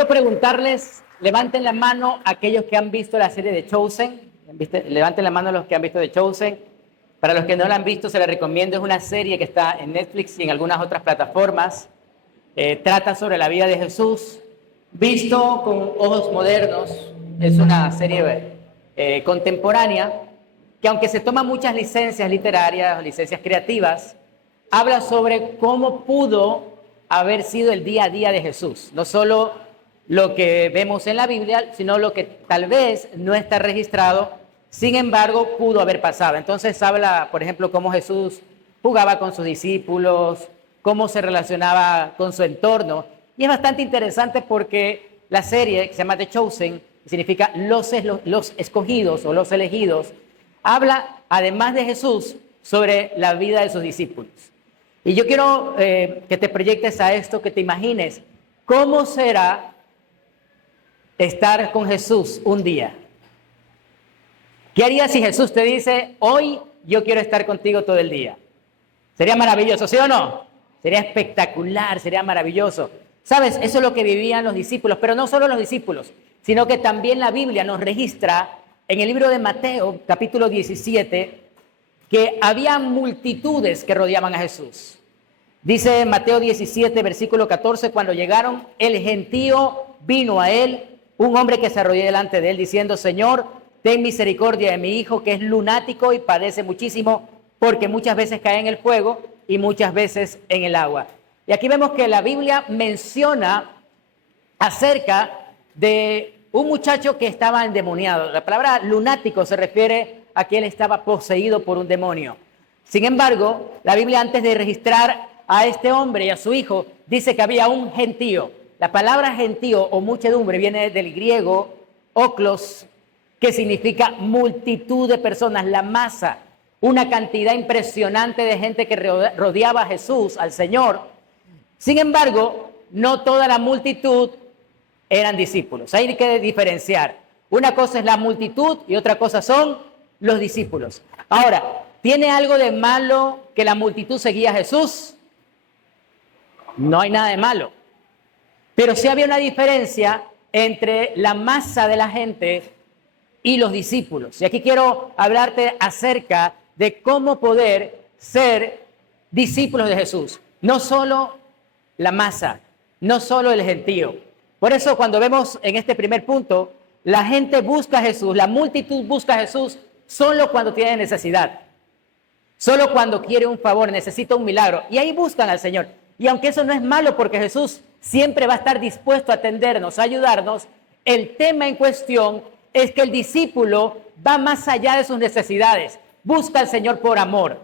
quiero preguntarles, levanten la mano aquellos que han visto la serie de Chosen. Levanten la mano los que han visto The Chosen. Para los que no la han visto, se la recomiendo. Es una serie que está en Netflix y en algunas otras plataformas. Trata sobre la vida de Jesús, visto con ojos modernos. Es una serie contemporánea que, aunque se toma muchas licencias literarias, licencias creativas, habla sobre cómo pudo haber sido el día a día de Jesús. No solo lo que vemos en la Biblia, sino lo que tal vez no está registrado, sin embargo, pudo haber pasado. Entonces habla, por ejemplo, cómo Jesús jugaba con sus discípulos, cómo se relacionaba con su entorno. Y es bastante interesante porque la serie, que se llama The Chosen, significa los escogidos o los elegidos, habla, además de Jesús, sobre la vida de sus discípulos. Y yo quiero que te proyectes a esto, que te imagines cómo será estar con Jesús un día. ¿Qué harías si Jesús te dice, hoy yo quiero estar contigo todo el día? Sería maravilloso, ¿sí o no? Sería espectacular, sería maravilloso. ¿Sabes? Eso es lo que vivían los discípulos, pero no solo los discípulos, sino que también la Biblia nos registra en el libro de Mateo, capítulo 17, que había multitudes que rodeaban a Jesús. Dice Mateo 17, versículo 14, cuando llegaron, el gentío vino a él, un hombre que se arrodilló delante de él, diciendo, Señor, ten misericordia de mi hijo, que es lunático y padece muchísimo, porque muchas veces cae en el fuego y muchas veces en el agua. Y aquí vemos que la Biblia menciona acerca de un muchacho que estaba endemoniado. La palabra lunático se refiere a que él estaba poseído por un demonio. Sin embargo, la Biblia, antes de registrar a este hombre y a su hijo, dice que había un gentío. La palabra gentío o muchedumbre viene del griego oklos, que significa multitud de personas, la masa, una cantidad impresionante de gente que rodeaba a Jesús, al Señor. Sin embargo, no toda la multitud eran discípulos. Hay que diferenciar. Una cosa es la multitud y otra cosa son los discípulos. Ahora, ¿tiene algo de malo que la multitud seguía a Jesús? No hay nada de malo. Pero sí había una diferencia entre la masa de la gente y los discípulos. Y aquí quiero hablarte acerca de cómo poder ser discípulos de Jesús. No solo la masa, no solo el gentío. Por eso cuando vemos en este primer punto, la gente busca a Jesús, la multitud busca a Jesús solo cuando tiene necesidad. Solo cuando quiere un favor, necesita un milagro. Y ahí buscan al Señor. Y aunque eso no es malo porque Jesús siempre va a estar dispuesto a atendernos, a ayudarnos, el tema en cuestión es que el discípulo va más allá de sus necesidades. Busca al Señor por amor.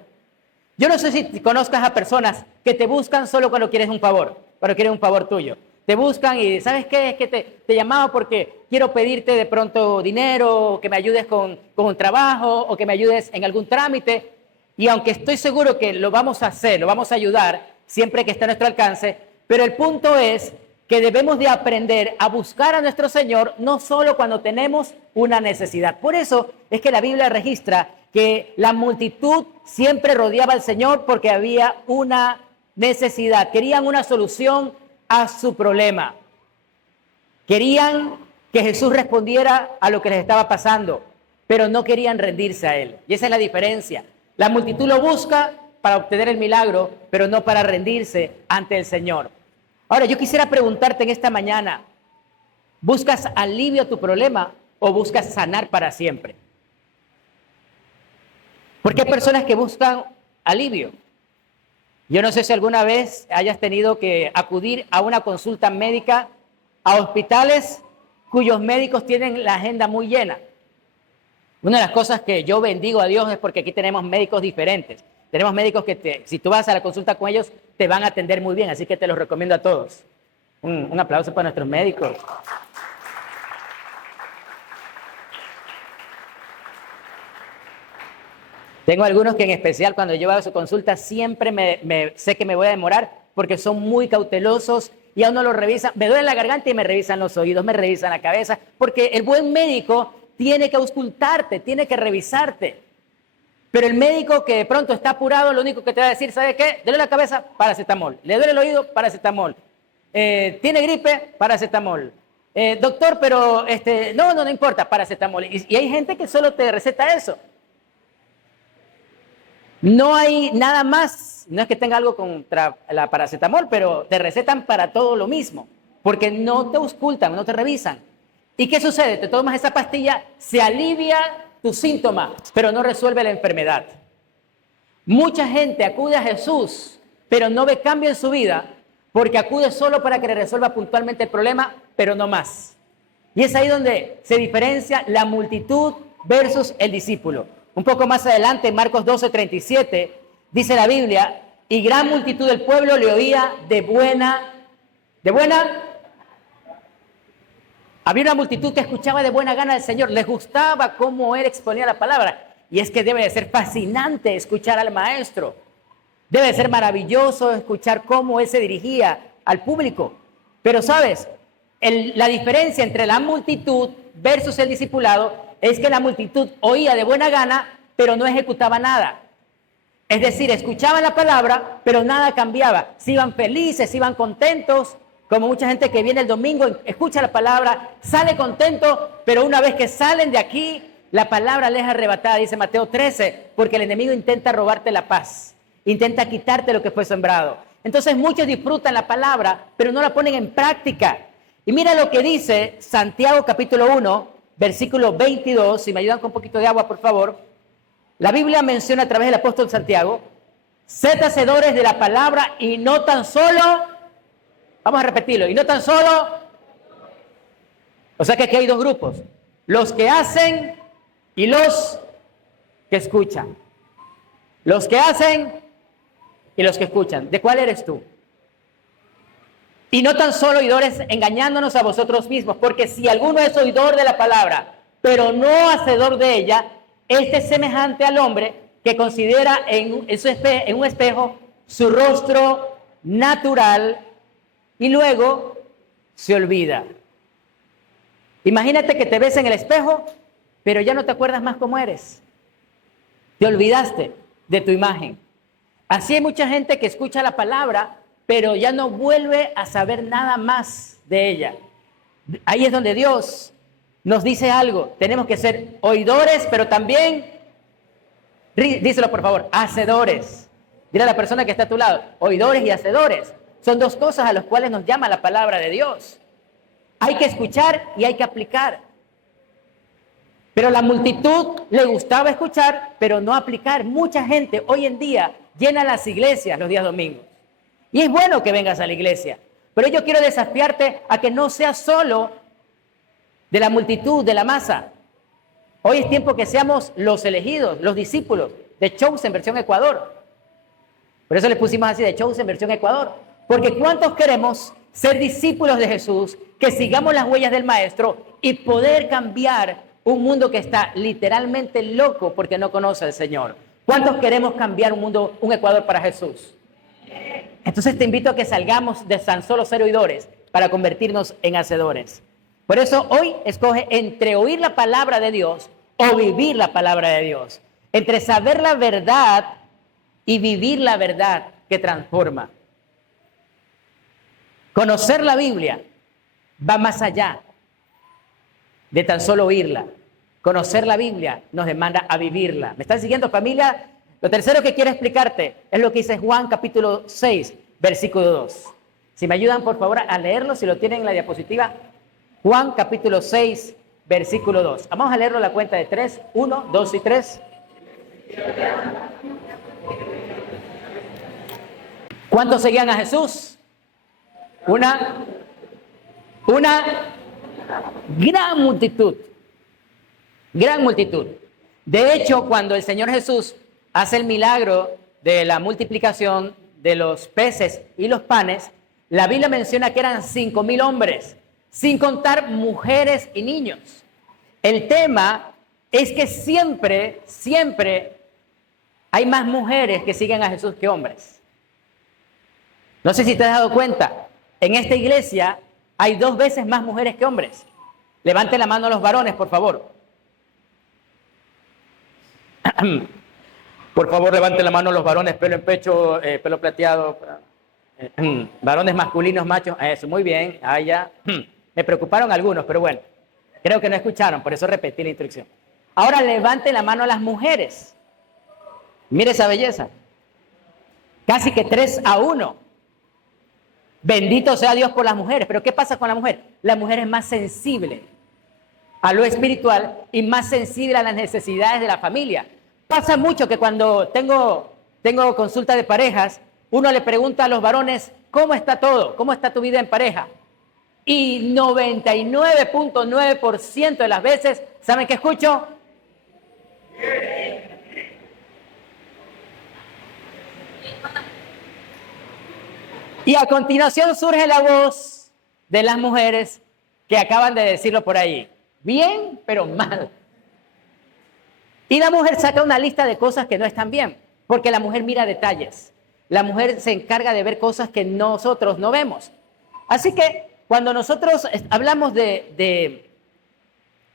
Yo no sé si conozcas a personas que te buscan solo cuando quieres un favor, cuando quieren un favor tuyo. Te buscan y ¿sabes qué? Es que te llamaba porque quiero pedirte de pronto dinero, o que me ayudes con un trabajo, o que me ayudes en algún trámite. Y aunque estoy seguro que lo vamos a hacer, lo vamos a ayudar, siempre que esté a nuestro alcance, pero el punto es que debemos de aprender a buscar a nuestro Señor no solo cuando tenemos una necesidad. Por eso es que la Biblia registra que la multitud siempre rodeaba al Señor porque había una necesidad. Querían una solución a su problema. Querían que Jesús respondiera a lo que les estaba pasando, pero no querían rendirse a Él. Y esa es la diferencia. La multitud lo busca para obtener el milagro, pero no para rendirse ante el Señor. Ahora, yo quisiera preguntarte en esta mañana, ¿buscas alivio a tu problema o buscas sanar para siempre? Porque hay personas que buscan alivio. Yo no sé si alguna vez hayas tenido que acudir a una consulta médica a hospitales cuyos médicos tienen la agenda muy llena. Una de las cosas que yo bendigo a Dios es porque aquí tenemos médicos diferentes. Tenemos médicos que si tú vas a la consulta con ellos, te van a atender muy bien, así que te los recomiendo a todos. Un aplauso para nuestros médicos. Tengo algunos que en especial cuando yo voy a su consulta siempre sé que me voy a demorar porque son muy cautelosos y a uno lo revisan. Me duele la garganta y me revisan los oídos, me revisan la cabeza, porque el buen médico tiene que auscultarte, tiene que revisarte. Pero el médico que de pronto está apurado, lo único que te va a decir, ¿sabe qué? Le duele la cabeza, paracetamol. Le duele el oído, paracetamol. Tiene gripe, paracetamol. doctor, pero no importa, paracetamol. Y hay gente que solo te receta eso. No hay nada más, no es que tenga algo contra la paracetamol, pero te recetan para todo lo mismo, porque no te auscultan, no te revisan. ¿Y qué sucede? Te tomas esa pastilla, se alivia tu síntoma, pero no resuelve la enfermedad. Mucha gente acude a Jesús, pero no ve cambio en su vida, porque acude solo para que le resuelva puntualmente el problema, pero no más. Y es ahí donde se diferencia la multitud versus el discípulo. Un poco más adelante, en Marcos 12:37, dice la Biblia, y gran multitud del pueblo le oía de buena. Había una multitud que escuchaba de buena gana al Señor, les gustaba cómo Él exponía la palabra. Y es que debe de ser fascinante escuchar al Maestro. Debe de ser maravilloso escuchar cómo Él se dirigía al público. Pero, ¿sabes? La diferencia entre la multitud versus el discipulado es que la multitud oía de buena gana, pero no ejecutaba nada. Es decir, escuchaban la palabra, pero nada cambiaba. Se iban felices, se iban contentos, como mucha gente que viene el domingo, escucha la palabra, sale contento, pero una vez que salen de aquí, la palabra les es arrebatada, dice Mateo 13, porque el enemigo intenta robarte la paz, intenta quitarte lo que fue sembrado. Entonces muchos disfrutan la palabra, pero no la ponen en práctica. Y mira lo que dice Santiago capítulo 1, versículo 22, si me ayudan con un poquito de agua, por favor. La Biblia menciona a través del apóstol Santiago, sed hacedores de la palabra y no tan solo, vamos a repetirlo, y no tan solo, o sea que aquí hay dos grupos, los que hacen y los que escuchan. Los que hacen y los que escuchan. ¿De cuál eres tú? Y no tan solo oidores, engañándonos a vosotros mismos, porque si alguno es oidor de la palabra, pero no hacedor de ella, este es semejante al hombre que considera en un espejo su rostro natural y luego se olvida. Imagínate que te ves en el espejo, pero ya no te acuerdas más cómo eres. Te olvidaste de tu imagen. Así hay mucha gente que escucha la palabra, pero ya no vuelve a saber nada más de ella. Ahí es donde Dios nos dice algo. Tenemos que ser oidores, pero también, díselo por favor, hacedores. Dile a la persona que está a tu lado, oidores y hacedores. Son dos cosas a las cuales nos llama la palabra de Dios. Hay que escuchar y hay que aplicar. Pero la multitud le gustaba escuchar, pero no aplicar. Mucha gente hoy en día llena las iglesias los días domingos. Y es bueno que vengas a la iglesia, pero yo quiero desafiarte a que no seas solo de la multitud, de la masa. Hoy es tiempo que seamos los elegidos, los discípulos de Chosen versión Ecuador. Por eso le pusimos así, de Chosen versión Ecuador. Porque ¿cuántos queremos ser discípulos de Jesús, que sigamos las huellas del Maestro y poder cambiar un mundo que está literalmente loco porque no conoce al Señor? ¿Cuántos queremos cambiar un mundo, un Ecuador para Jesús? Entonces te invito a que salgamos de tan solo ser oidores para convertirnos en hacedores. Por eso hoy escoge entre oír la palabra de Dios o vivir la palabra de Dios. Entre saber la verdad y vivir la verdad que transforma. Conocer la Biblia va más allá de tan solo oírla. Conocer la Biblia nos demanda a vivirla. ¿Me están siguiendo, familia? Lo tercero que quiero explicarte es lo que dice Juan capítulo 6, versículo 2. Si me ayudan, por favor, a leerlo, si lo tienen en la diapositiva. Juan capítulo 6, versículo 2. Vamos a leerlo a la cuenta de 3. 1, 2 y 3. ¿Cuántos seguían a Jesús? Una gran multitud. Gran multitud. De hecho, cuando el Señor Jesús hace el milagro de la multiplicación de los peces y los panes, la Biblia menciona que eran 5,000 hombres, sin contar mujeres y niños. El tema es que siempre hay más mujeres que siguen a Jesús que hombres. No sé si te has dado cuenta, en esta iglesia hay 2 veces más mujeres que hombres. Levanten la mano los varones, por favor. Por favor, levanten la mano los varones, pelo en pecho, pelo plateado. Varones masculinos, machos. Eso, muy bien. Allá. Me preocuparon algunos, pero bueno, creo que no escucharon, por eso repetí la instrucción. Ahora levanten la mano a las mujeres. Mire esa belleza. Casi que 3-1. Bendito sea Dios por las mujeres. Pero ¿qué pasa con la mujer? La mujer es más sensible a lo espiritual y más sensible a las necesidades de la familia. Pasa mucho que cuando tengo consulta de parejas, uno le pregunta a los varones, ¿cómo está todo? ¿Cómo está tu vida en pareja? Y 99.9% de las veces, ¿saben qué escucho? Y a continuación surge la voz de las mujeres que acaban de decirlo por ahí. Bien, pero mal. Y la mujer saca una lista de cosas que no están bien, porque la mujer mira detalles. La mujer se encarga de ver cosas que nosotros no vemos. Así que cuando nosotros hablamos del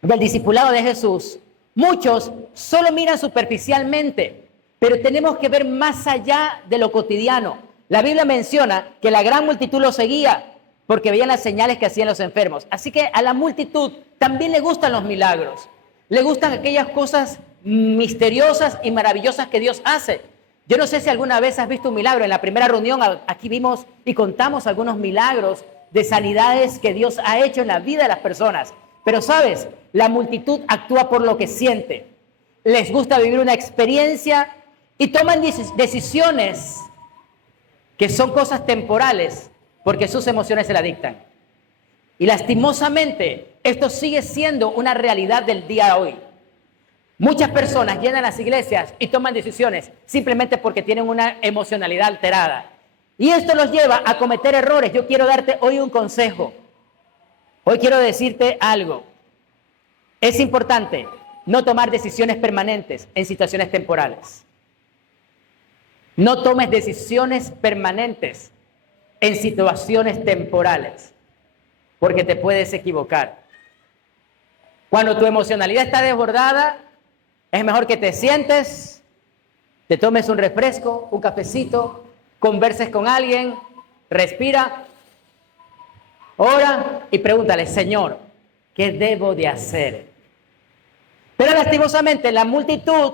discipulado de Jesús, muchos solo miran superficialmente, pero tenemos que ver más allá de lo cotidiano. La Biblia menciona que la gran multitud lo seguía porque veían las señales que hacían los enfermos. Así que a la multitud también le gustan los milagros. Le gustan aquellas cosas misteriosas y maravillosas que Dios hace. Yo no sé si alguna vez has visto un milagro. En la primera reunión aquí vimos y contamos algunos milagros de sanidades que Dios ha hecho en la vida de las personas. Pero sabes, la multitud actúa por lo que siente. Les gusta vivir una experiencia y toman decisiones que son cosas temporales, porque sus emociones se la dictan. Y lastimosamente, esto sigue siendo una realidad del día de hoy. Muchas personas llenan las iglesias y toman decisiones simplemente porque tienen una emocionalidad alterada. Y esto los lleva a cometer errores. Yo quiero darte hoy un consejo. Hoy quiero decirte algo. Es importante no tomar decisiones permanentes en situaciones temporales. No tomes decisiones permanentes en situaciones temporales, porque te puedes equivocar. Cuando tu emocionalidad está desbordada, es mejor que te sientes, te tomes un refresco, un cafecito, converses con alguien, respira, ora y pregúntale, Señor, ¿qué debo de hacer? Pero lastimosamente la multitud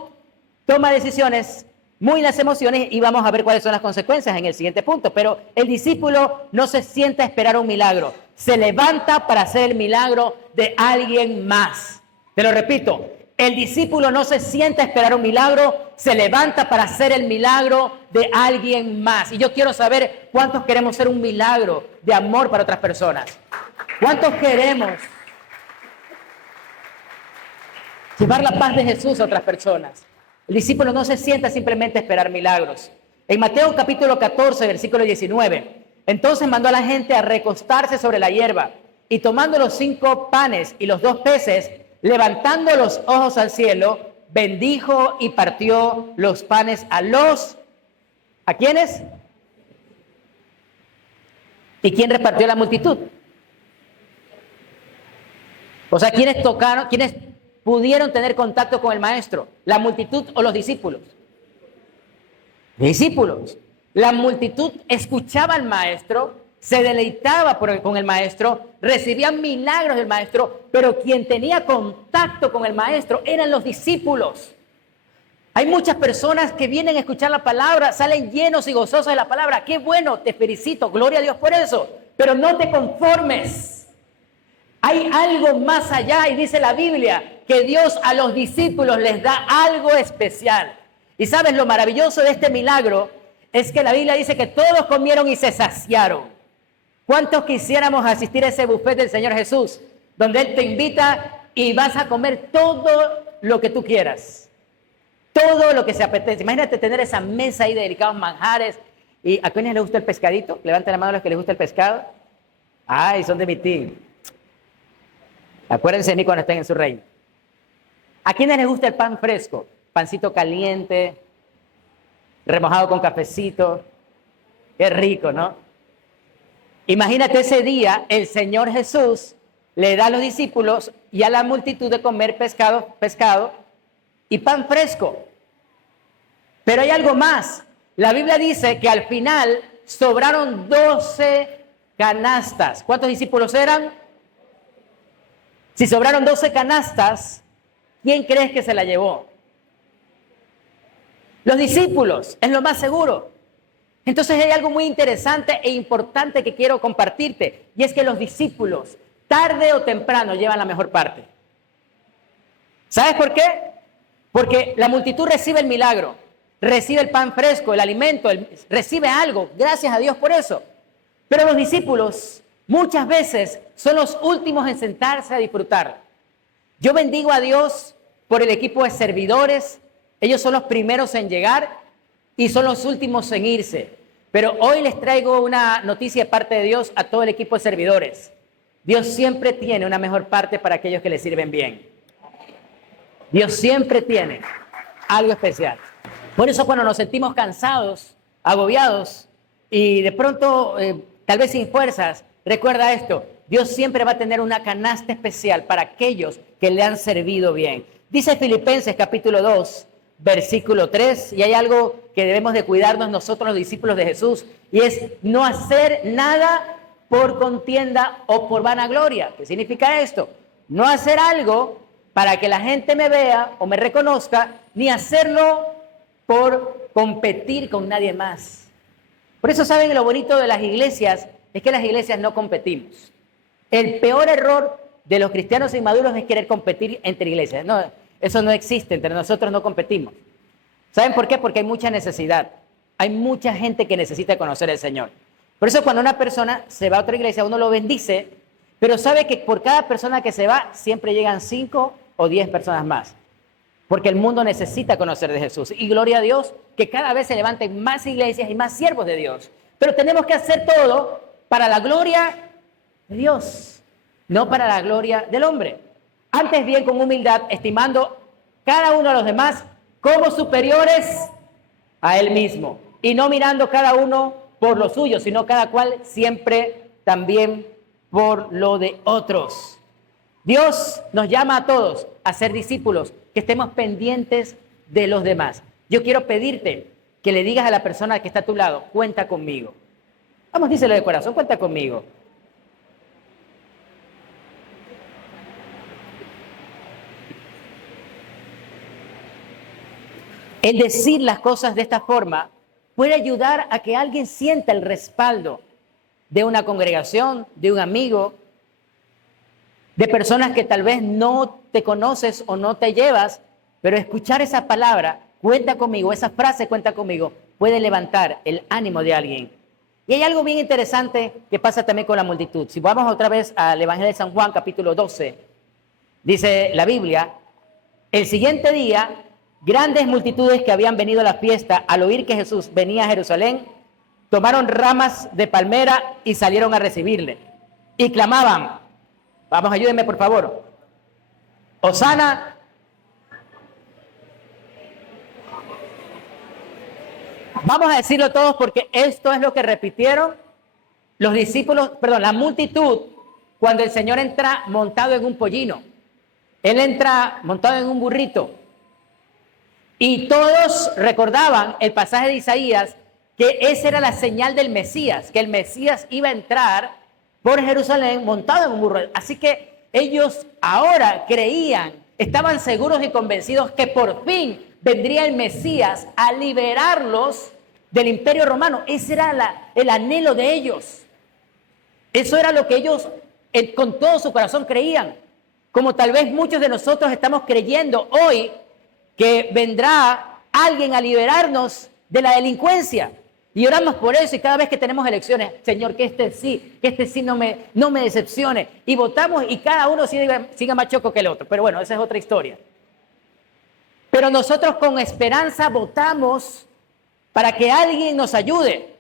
toma decisiones muy las emociones y vamos a ver cuáles son las consecuencias en el siguiente punto. Pero el discípulo no se sienta a esperar un milagro. Se levanta para hacer el milagro de alguien más. Te lo repito, el discípulo no se sienta a esperar un milagro, se levanta para hacer el milagro de alguien más. Y yo quiero saber cuántos queremos ser un milagro de amor para otras personas. ¿Cuántos queremos llevar la paz de Jesús a otras personas? El discípulo no se sienta simplemente a esperar milagros. En Mateo capítulo 14, versículo 19, entonces mandó a la gente a recostarse sobre la hierba y tomando los 5 panes y los 2 peces, levantando los ojos al cielo, bendijo y partió los panes ¿a quiénes? ¿Y quién repartió a la multitud? O sea, ¿quiénes pudieron tener contacto con el maestro? ¿La multitud o los discípulos? Discípulos. La multitud escuchaba al maestro, se deleitaba con el maestro, recibían milagros del maestro, pero quien tenía contacto con el maestro eran los discípulos. Hay muchas personas que vienen a escuchar la palabra, salen llenos y gozosos de la palabra. ¡Qué bueno! Te felicito, gloria a Dios por eso. Pero no te conformes. Hay algo más allá y dice la Biblia que Dios a los discípulos les da algo especial. Y sabes, lo maravilloso de este milagro es que la Biblia dice que todos comieron y se saciaron. ¿Cuántos quisiéramos asistir a ese buffet del Señor Jesús? Donde Él te invita y vas a comer todo lo que tú quieras. Todo lo que se apetece. Imagínate tener esa mesa ahí de delicados manjares. ¿Y a quiénes les gusta el pescadito? Levanten la mano a los que les gusta el pescado. Ay, son de mi team. Acuérdense de mí cuando estén en su reino. ¿A quiénes les gusta el pan fresco? Pancito caliente, remojado con cafecito. Qué rico, ¿no? Imagínate ese día, el Señor Jesús le da a los discípulos y a la multitud de comer pescado y pan fresco. Pero hay algo más. La Biblia dice que al final sobraron 12 canastas. ¿Cuántos discípulos eran? Si sobraron 12 canastas, ¿quién crees que se la llevó? Los discípulos, es lo más seguro. Entonces hay algo muy interesante e importante que quiero compartirte, y es que los discípulos, tarde o temprano, llevan la mejor parte. ¿Sabes por qué? Porque la multitud recibe el milagro, recibe el pan fresco, el alimento, recibe algo, gracias a Dios por eso. Pero los discípulos muchas veces son los últimos en sentarse a disfrutar. Yo bendigo a Dios por el equipo de servidores. Ellos son los primeros en llegar y son los últimos en irse. Pero hoy les traigo una noticia de parte de Dios a todo el equipo de servidores. Dios siempre tiene una mejor parte para aquellos que le sirven bien. Dios siempre tiene algo especial. Por eso cuando nos sentimos cansados, agobiados y de pronto tal vez sin fuerzas, recuerda esto: Dios siempre va a tener una canasta especial para aquellos que le han servido bien. Dice Filipenses capítulo 2, versículo 3, y hay algo que debemos de cuidarnos nosotros los discípulos de Jesús, y es no hacer nada por contienda o por vanagloria. ¿Qué significa esto? No hacer algo para que la gente me vea o me reconozca, ni hacerlo por competir con nadie más. Por eso, ¿saben? Lo bonito de las iglesias es que las iglesias no competimos. El peor error de los cristianos inmaduros es querer competir entre iglesias. No, eso no existe, entre nosotros no competimos. ¿Saben por qué? Porque hay mucha necesidad. Hay mucha gente que necesita conocer al Señor. Por eso cuando una persona se va a otra iglesia, uno lo bendice, pero sabe que por cada persona que se va, siempre llegan 5 o 10 personas más. Porque el mundo necesita conocer de Jesús. Y gloria a Dios que cada vez se levanten más iglesias y más siervos de Dios. Pero tenemos que hacer todo para la gloria de Dios, no para la gloria del hombre. Antes bien con humildad, estimando cada uno a los demás como superiores a él mismo. Y no mirando cada uno por lo suyo, sino cada cual siempre también por lo de otros. Dios nos llama a todos a ser discípulos, que estemos pendientes de los demás. Yo quiero pedirte que le digas a la persona que está a tu lado: cuenta conmigo. Vamos, díselo de corazón: cuenta conmigo. El decir las cosas de esta forma puede ayudar a que alguien sienta el respaldo de una congregación, de un amigo, de personas que tal vez no te conoces o no te llevas, pero escuchar esa palabra, cuenta conmigo, esa frase, cuenta conmigo, puede levantar el ánimo de alguien. Y hay algo bien interesante que pasa también con la multitud. Si vamos otra vez al Evangelio de San Juan, capítulo 12, dice la Biblia: el siguiente día, grandes multitudes que habían venido a la fiesta, al oír que Jesús venía a Jerusalén, tomaron ramas de palmera y salieron a recibirle. Y clamaban, vamos, ayúdenme por favor: Hosana. Vamos a decirlo todos porque esto es lo que repitieron los discípulos, perdón, la multitud, cuando el Señor entra montado en un pollino. Él entra montado en un burrito. Y todos recordaban el pasaje de Isaías, que esa era la señal del Mesías, que el Mesías iba a entrar por Jerusalén montado en un burro. Así que ellos ahora creían, estaban seguros y convencidos que por fin vendría el Mesías a liberarlos del Imperio Romano. Ese era el anhelo de ellos. Eso era lo que ellos con todo su corazón creían. Como tal vez muchos de nosotros estamos creyendo hoy que vendrá alguien a liberarnos de la delincuencia. Y oramos por eso, y cada vez que tenemos elecciones: Señor, que este sí no me decepcione. Y votamos y cada uno siga más choco que el otro. Pero bueno, esa es otra historia. Pero nosotros con esperanza votamos para que alguien nos ayude.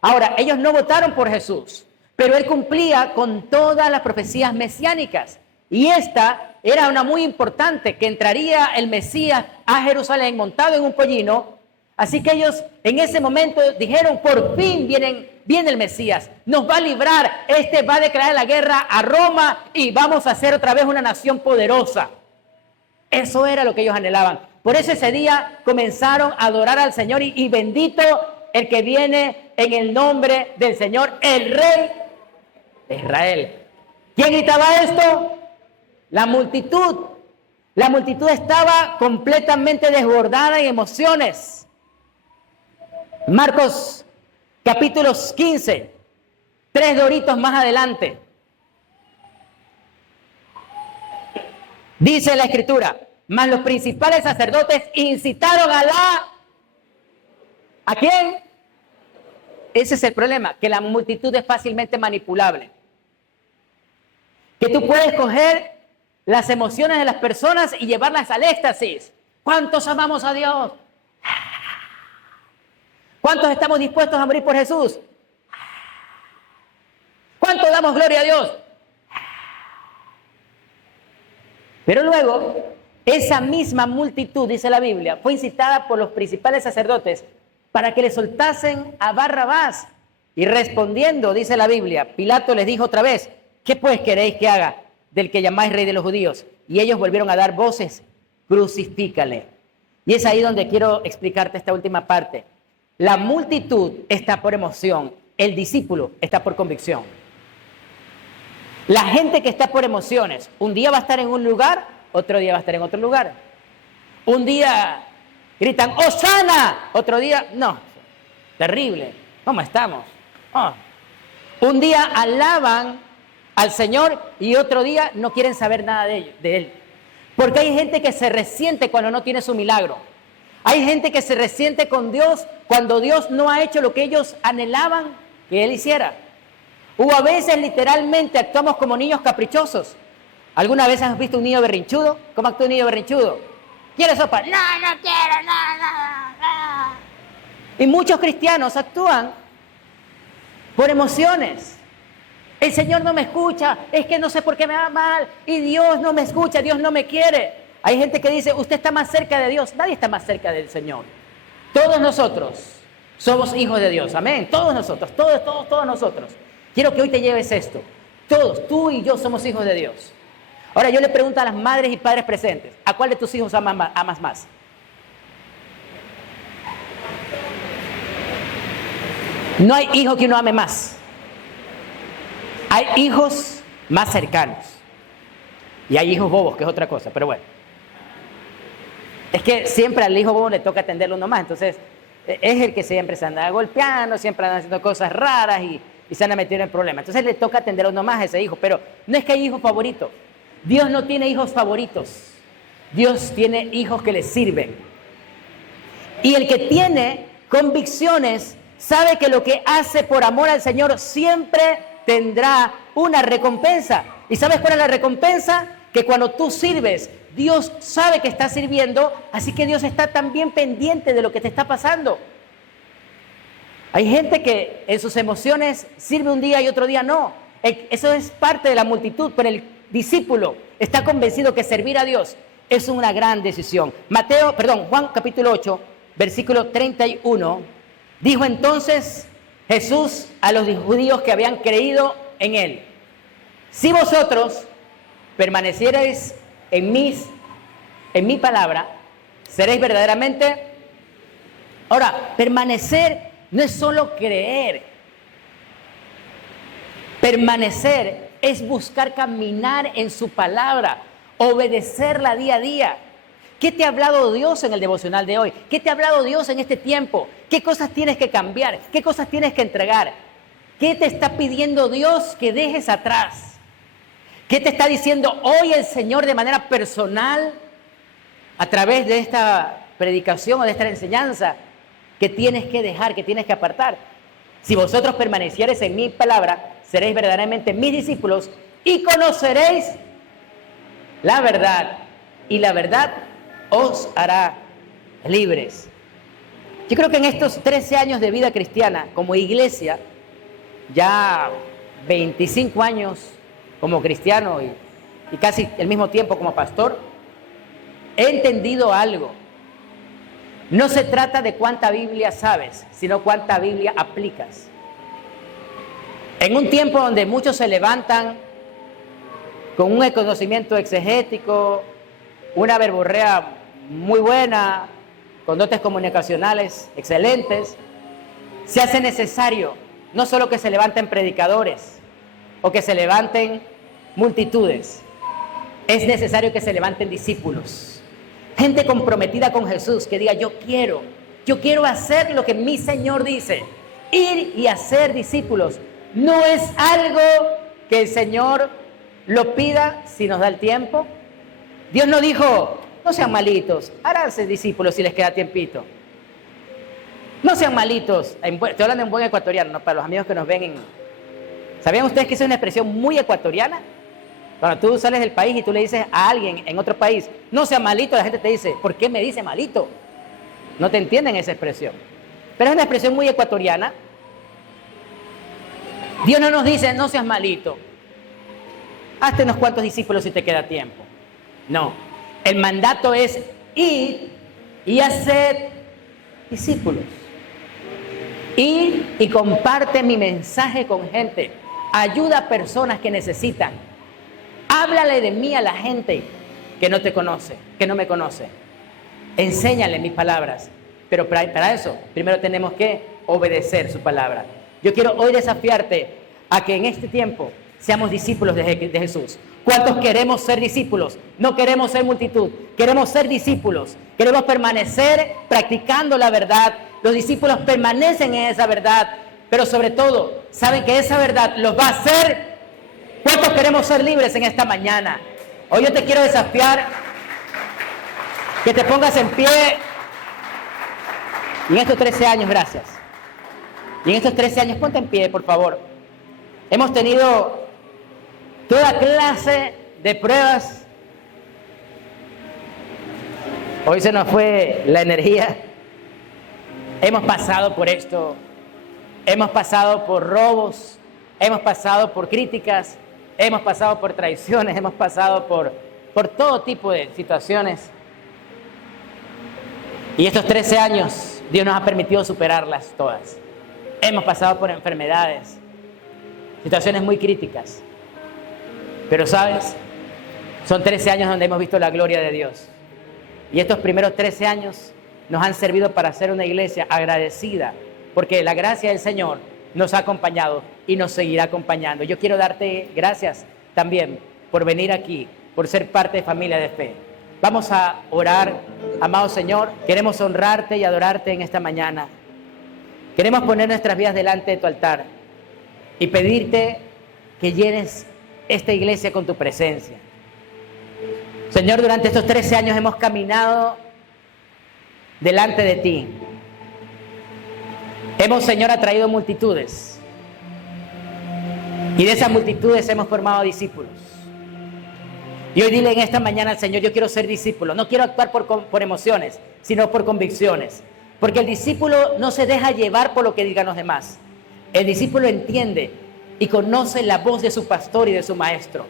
Ahora, ellos no votaron por Jesús, pero Él cumplía con todas las profecías mesiánicas. Y esta era una muy importante, que entraría el Mesías a Jerusalén montado en un pollino. Así que ellos en ese momento dijeron: por fin viene el Mesías, nos va a librar, va a declarar la guerra a Roma y vamos a ser otra vez una nación poderosa. Eso era lo que ellos anhelaban. Por eso ese día comenzaron a adorar al Señor y bendito el que viene en el nombre del Señor, el Rey de Israel. ¿Quién gritaba esto? La multitud estaba completamente desbordada en emociones. Marcos capítulo 15, 3 doritos más adelante. Dice la Escritura, mas los principales sacerdotes incitaron ¿a quién? Ese es el problema, que la multitud es fácilmente manipulable. Que tú puedes coger las emociones de las personas y llevarlas al éxtasis. ¿Cuántos amamos a Dios? ¿Cuántos estamos dispuestos a morir por Jesús? ¿Cuántos damos gloria a Dios? Pero luego, esa misma multitud, dice la Biblia, fue incitada por los principales sacerdotes para que le soltasen a Barrabás. Y respondiendo, dice la Biblia, Pilato les dijo otra vez, ¿qué pues queréis que haga del que llamáis rey de los judíos? Y ellos volvieron a dar voces, crucifícale. Y es ahí donde quiero explicarte esta última parte. La multitud está por emoción, el discípulo está por convicción. La gente que está por emociones, un día va a estar en un lugar, otro día va a estar en otro lugar. Un día gritan, ¡Hosana! Otro día, no, terrible, ¿cómo estamos? Oh. Un día alaban al Señor y otro día no quieren saber nada de Él. Porque hay gente que se resiente cuando no tiene su milagro. Hay gente que se resiente con Dios cuando Dios no ha hecho lo que ellos anhelaban que Él hiciera. O a veces literalmente actuamos como niños caprichosos. ¿Alguna vez has visto un niño berrinchudo? ¿Cómo actúa un niño berrinchudo? ¿Quieres sopa? No quiero, no. Y muchos cristianos actúan por emociones. El Señor no me escucha, es que no sé por qué me va mal, y Dios no me escucha, Dios no me quiere. Hay gente que dice, usted está más cerca de Dios. Nadie está más cerca del Señor. Todos nosotros somos hijos de Dios, amén. Todos nosotros, todos nosotros. Quiero que hoy te lleves esto. Todos, tú y yo somos hijos de Dios. Ahora yo le pregunto a las madres y padres presentes, ¿a cuál de tus hijos amas más? No hay hijo que uno ame más. Hay hijos más cercanos. Y hay hijos bobos, que es otra cosa, pero bueno. Es que siempre al hijo bobo le toca atenderlo uno más, entonces es el que siempre se anda golpeando, siempre anda haciendo cosas raras y se anda metiendo en problemas. Entonces le toca atender a uno más a ese hijo, pero no es que hay hijos favoritos. Dios no tiene hijos favoritos. Dios tiene hijos que le sirven. Y el que tiene convicciones sabe que lo que hace por amor al Señor siempre tendrá una recompensa. ¿Y sabes cuál es la recompensa? Que cuando tú sirves, Dios sabe que estás sirviendo, así que Dios está también pendiente de lo que te está pasando. Hay gente que en sus emociones sirve un día y otro día no. Eso es parte de la multitud, pero el discípulo está convencido que servir a Dios es una gran decisión. Juan capítulo 8, versículo 31, dijo entonces Jesús a los judíos que habían creído en Él, si vosotros permanecierais en mi palabra, seréis verdaderamente. Ahora, permanecer no es solo creer. Permanecer es buscar caminar en su palabra, obedecerla día a día. ¿Qué te ha hablado Dios en el devocional de hoy? ¿Qué te ha hablado Dios en este tiempo? ¿Qué cosas tienes que cambiar? ¿Qué cosas tienes que entregar? ¿Qué te está pidiendo Dios que dejes atrás? ¿Qué te está diciendo hoy el Señor de manera personal a través de esta predicación o de esta enseñanza que tienes que dejar, que tienes que apartar? Si vosotros permaneciereis en mi palabra, seréis verdaderamente mis discípulos y conoceréis la verdad, y la verdad os hará libres. Yo creo que en estos 13 años de vida cristiana como iglesia, ya 25 años como cristiano y casi el mismo tiempo como pastor, he entendido algo. No se trata de cuánta Biblia sabes, sino cuánta Biblia aplicas. En un tiempo donde muchos se levantan con un conocimiento exegético, una verborrea muy buena, con dotes comunicacionales excelentes, se hace necesario no solo que se levanten predicadores o que se levanten multitudes, es necesario que se levanten discípulos. Gente comprometida con Jesús, que diga, yo quiero hacer lo que mi Señor dice. Ir y hacer discípulos. No es algo que el Señor lo pida si nos da el tiempo. Dios no dijo, no sean malitos, háganse discípulos si les queda tiempito. No sean malitos. Estoy hablando en buen ecuatoriano, ¿no? Para los amigos que nos ven en... ¿Sabían ustedes que esa es una expresión muy ecuatoriana? Cuando tú sales del país y tú le dices a alguien en otro país, no sea malito, la gente te dice, ¿por qué me dice malito? No te entienden esa expresión. Pero es una expresión muy ecuatoriana. Dios no nos dice, no seas malito. Hazte unos cuantos discípulos si te queda tiempo. No. El mandato es ir y hacer discípulos. Ir y comparte mi mensaje con gente. Ayuda a personas que necesitan. Háblale de mí a la gente que no te conoce, que no me conoce. Enséñale mis palabras. Pero para eso, primero tenemos que obedecer su palabra. Yo quiero hoy desafiarte a que en este tiempo seamos discípulos de Jesús. ¿Cuántos queremos ser discípulos? No queremos ser multitud, queremos ser discípulos. Queremos permanecer practicando la verdad. Los discípulos permanecen en esa verdad, pero sobre todo, saben que esa verdad los va a hacer. ¿Cuántos queremos ser libres en esta mañana? Hoy yo te quiero desafiar que te pongas en pie. Y en estos 13 años, gracias. Y en estos 13 años, ponte en pie, por favor. Hemos tenido toda clase de pruebas. Hoy se nos fue la energía. Hemos pasado por esto. Hemos pasado por robos. Hemos pasado por críticas. Hemos pasado por traiciones. Hemos pasado por todo tipo de situaciones. Y estos 13 años, Dios nos ha permitido superarlas todas. Hemos pasado por enfermedades, situaciones muy críticas. Pero, ¿sabes? Son 13 años donde hemos visto la gloria de Dios. Y estos primeros 13 años nos han servido para ser una iglesia agradecida, porque la gracia del Señor nos ha acompañado y nos seguirá acompañando. Yo quiero darte gracias también por venir aquí, por ser parte de Familia de Fe. Vamos a orar, amado Señor. Queremos honrarte y adorarte en esta mañana. Queremos poner nuestras vidas delante de tu altar y pedirte que llenes esta iglesia con tu presencia. Señor, durante estos 13 años hemos caminado delante de ti. Hemos, Señor, atraído multitudes. Y de esas multitudes hemos formado discípulos. Y hoy dile en esta mañana al Señor, yo quiero ser discípulo. No quiero actuar por emociones, sino por convicciones. Porque el discípulo no se deja llevar por lo que digan los demás. El discípulo entiende y conoce la voz de su pastor y de su maestro.